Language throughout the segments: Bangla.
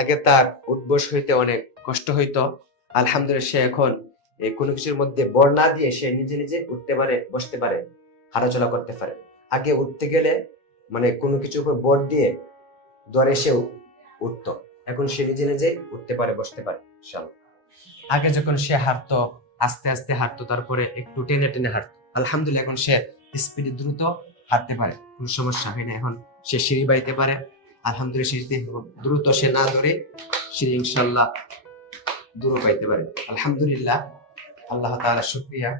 আগে তার উদ্বস হইতে অনেক কষ্ট হইতো। আলহামদুলিল্লাহ সে এখন কোনো কিছুর মধ্যে বর না দিয়ে সে নিজে নিজে উঠতে পারে, বসতে পারে, হাঁটাচলা করতে পারে। আগে উঠতে গেলে মানে কোনো কিছুর উপর বর দিয়ে দরে সে উঠতো। এখন সে নিজে নিজে উঠতে পারে, বসতে পারে। আগে যখন সে হাঁটতো, আস্তে আস্তে হাঁটতো, তারপরে একটু টেনে টেনে হাঁটতো। আলহামদুলিল্লাহ এখন সে স্পিডে দ্রুত হাঁটতে পারে, কোনো সমস্যা হয় না। এখন সে সিঁড়ি বাইতে পারে আলহামদুলিল্লাহ সিঁড়িতে দ্রুত সে না ধরে সিঁড়ি ইনশাল্লাহ দূর পাইতে পারে। আলহামদুলিল্লাহ, আল্লাহ তাআলা শুকরিয়া।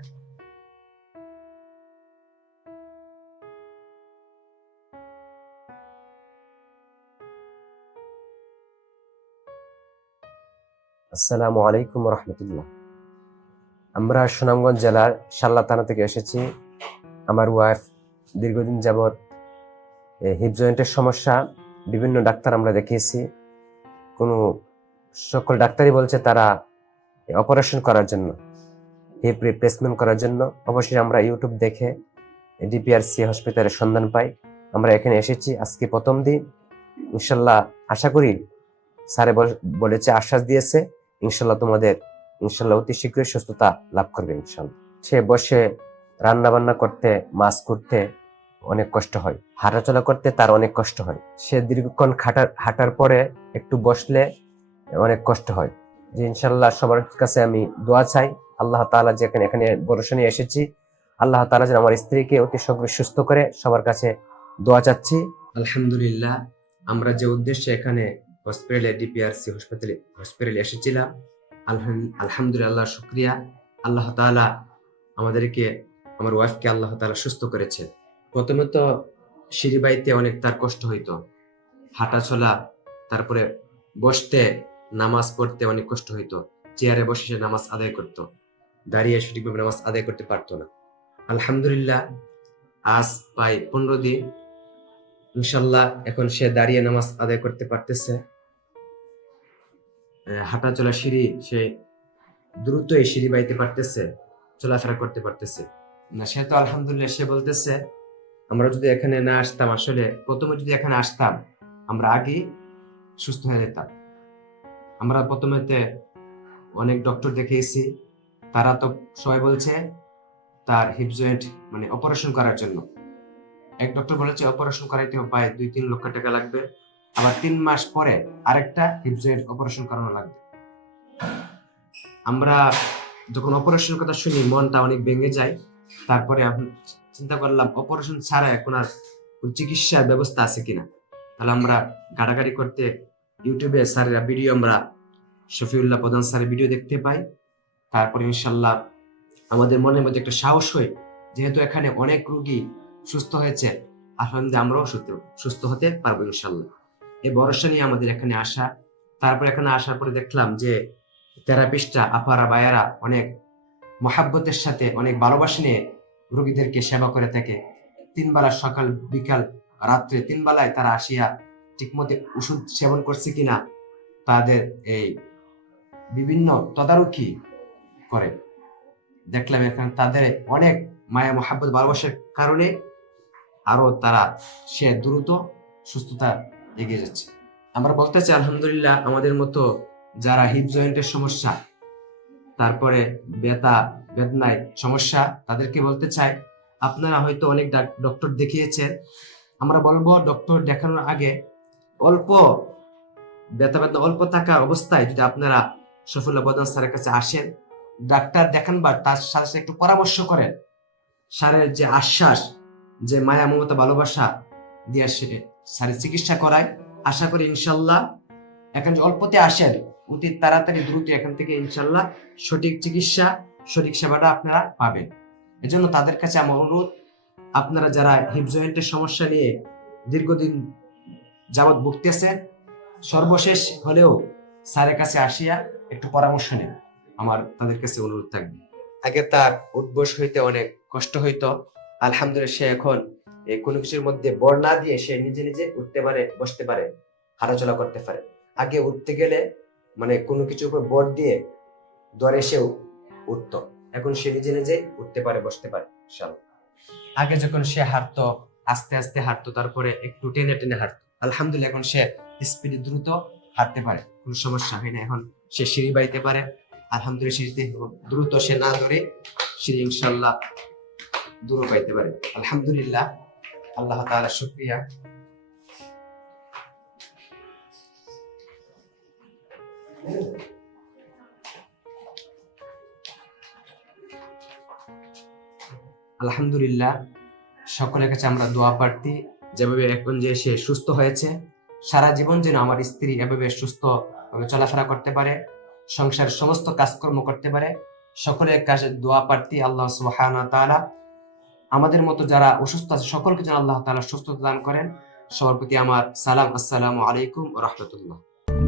আসসালামু আলাইকুম রহমতুল্লাহ। আমরা সুনামগঞ্জ জেলার শাল্লা থানা থেকে এসেছি। আমার ওয়াইফ দীর্ঘদিন যাবৎ হিপ জয়েন্টের সমস্যা বিভিন্ন ডাক্তার আমরা দেখিয়েছি। কোনো সকল ডাক্তারই বলছে তারা অপারেশন করার জন্য হিপ রিপ্লেসমেন্ট করার জন্য। অবশ্যই আমরা ইউটিউব দেখে ডিপিআরসি হসপিটালের সন্ধান পাই। আমরা এখানে এসেছি, আজকে প্রথম দিন। ইনশাল্লাহ আশা করি স্যারে বলেছে, আশ্বাস দিয়েছে। ইনশাল্লাহ তোমাদের, ইনশাল্লাহ অতি শীঘ্রই সুস্থতা লাভ করবে ইনশাল্লাহ। সে বসে রান্না বান্না করতে, মাছ করতে অনেক কষ্ট হয়। হাঁটাচলা করতে তার অনেক কষ্ট হয়। সে দীর্ঘক্ষণ খাটার, হাঁটার পরে একটু বসলে অনেক কষ্ট হয়। যে ইনশাল্লাহ সবার কাছে আমি দোয়া চাই। আল্লাহ তাআলা যে এখানে এখানে বরসা নিয়ে এসেছি। আল্লাহ তাআলা যেন আমার স্ত্রীকে অতি শীঘ্র সুস্থ করে সবার কাছে দোয়া চাচ্ছি। আলহামদুলিল্লাহ, আমরা যে উদ্দেশ্যে এখানে হসপিটালে ডিপিআরসি হসপিটালে হসপিটালে এসেছিলাম। আলহাম- আলহামদুলিল্লাহ, শুক্রিয়া। আল্লাহ তাআলা আমাদেরকে, আমার ওয়াইফকে আল্লাহ তাআলা সুস্থ করেছে। প্রথমে তো সিঁড়ি বাইতে অনেক তার কষ্ট হইতো। হাঁটা চলা, তারপরে বসতে, নামাজ পড়তে অনেক কষ্ট হইতো। চেয়ারে বসে সে নামাজ আদায় করতো। দাঁড়িয়ে সঠিকভাবে নামাজ আদায় করতে পারতো না। আলহামদুলিল্লাহ, আজ প্রায় পনেরো দিন, ইনশাল্লাহ এখন সে দাঁড়িয়ে নামাজ আদায় করতে পারতেছে। হাঁটা চলা সিঁড়ি সে দ্রুতই সিঁড়ি বাইতে পারতেছে, চলাফেরা করতে পারতেছে। না, সে তো আলহামদুলিল্লাহ, সে বলতেছে আমরা যদি এখানে না আসতাম, আসলে প্রথমে যদি এখানে আসতাম, আমরা আগেই সুস্থ হয়ে যেতাম। আমরা প্রথমেতে অনেক ডক্টর দেখিয়েছি, তারা তো সবাই বলছে তার হিপ জয়েন্ট মানে অপারেশন করার জন্য। এক ডক্টর বলেছে অপারেশন করাইতে প্রায় দুই, তিন লক্ষ টাকা লাগবে। আবার তিন মাস পরে আরেকটা হিপ জয়েন্ট অপারেশন করানো লাগবে। আমরা যখন অপারেশন কথা শুনি, মনটা অনেক ভেঙে যায়। তারপরে চিন্তা করলাম অপারেশন ছাড়া এখন আর চিকিৎসার ব্যবস্থা আছে কিনা? তাহলে আমরা গাড়াগাড়ি করতে ইউটিউবে স্যারের ভিডিও আমরা শফিউল্লাহ প্রধান স্যারের ভিডিও দেখতে পাই। তারপরে ইনশাল্লাহ আমাদের মনের মধ্যে একটা সাহস হয়, যেহেতু এখানে অনেক রুগী সুস্থ হয়েছে, আলহামদুলিল্লাহ আমরাও সুস্থ সুস্থ হতে পারব ইনশাল্লাহ। এই ভরসা নিয়ে আমাদের এখানে আসা। তারপর এখানে আসার পরে দেখলাম যে থেরাপিস্টরা আপারা বায়ারা অনেক মহাব্বতের সাথে, অনেক ভালোবাসা নিয়ে রোগীদেরকে সেবা করে থাকে। তিনবেলা সকাল, বিকাল, রাত্রে তিন বেলায় তারা আসিয়া ঠিকমতো ওষুধ সেবন করছে কিনা, তাদের এই বিভিন্ন তদারকি করে। দেখলাম এখানে তাদের অনেক মায়া, মহাব্বত, ভালোবাসার কারণে আরও তারা সে দ্রুত সুস্থতা এগিয়ে যাচ্ছে। আমরা বলতে চাই, আলহামদুলিল্লাহ, আমাদের মতো যারা হিপ জয়েন্টের সমস্যা তারপরে বেতা বেদনায় সমস্যা তাদেরকে বলতে চাই আপনারা হয়তো অনেক ডক্টর দেখিয়েছেন। আমরা বলব ডক্টর দেখানোর আগে অল্প বেতা বেদনা, অল্প থাকা অবস্থায় যদি আপনারা সফল বদন স্যারের কাছে আসেন, ডাক্তার দেখান বা তার সাথে সাথে একটু পরামর্শ করেন। স্যারের যে আশ্বাস, যে মায়া, মমতা, ভালোবাসা দিয়ে সে স্যারের চিকিৎসা করায়। আশা করি ইনশাল্লাহ এখন অল্পতে আসেন, অতি তাড়াতাড়ি দ্রুত এখান থেকে ইনশাল্লাহ সঠিক চিকিৎসা, সঠিক সেবাটা আপনারা পাবেন। এজন্য তাদের কাছে আমার অনুরোধ, আপনারা যারা হিপ জয়েন্টের সমস্যা নিয়ে দীর্ঘদিন যাবৎ ভুগতেছেন, সর্বশেষ হলেও স্যারের কাছে আসিয়া একটু পরামর্শ নেন। আমার তাদের কাছে অনুরোধ থাকবে। আগে তার উদ্বস হইতে অনেক কষ্ট হইতো। আলহামদুলিল্লাহ সে এখন কোনো কিছুর মধ্যে বর না দিয়ে সে নিজে নিজে উঠতে পারে, বসতে পারে, হাঁটাচলা করতে পারে। আগে উঠতে গেলে মানে কোনো কিছুর উপর বর দিয়ে দরে সে উঠতো। এখন সে নিজে নিজে উঠতে পারে, বসতে পারে, ইনশাআল্লাহ। আগে যখন সে হাঁটতো, আস্তে আস্তে হাঁটতো, তারপরে একটু টেনে টেনে হাঁটতো। আলহামদুলিল্লাহ, এখন সে স্পিডে দ্রুত হাঁটতে পারে, কোনো সমস্যা হয় না। এখন সে সিঁড়ি বাইতে পারে, আলহামদুলিল্লাহ সিঁড়িতে দ্রুত সে না ধরে সিঁড়ি ইনশাল্লাহ দূর পাইতে পারে। আলহামদুলিল্লাহ, আল্লাহ তাআলা শুকরিয়া। আলহামদুলিল্লাহ, সকলের কাছে আমরা দোয়া প্রার্থী, যেভাবে এখন যে সে সুস্থ হয়েছে, সারা জীবন যেন আমার স্ত্রী এভাবে সুস্থ চলাফেরা করতে পারে, সংসারের সমস্ত কাজকর্ম করতে পারে, সকলের কাছে দোয়া প্রার্থী আল্লাহ সুবহানাহু ওয়া তাআলা। আমাদের মতো যারা অসুস্থ আছে, সকলকে যেন আল্লাহ তাআলা সুস্থতা দান করেন। সবার প্রতি আমার সালাম, আসসালামু আলাইকুম রাহমাতুল্লাহ।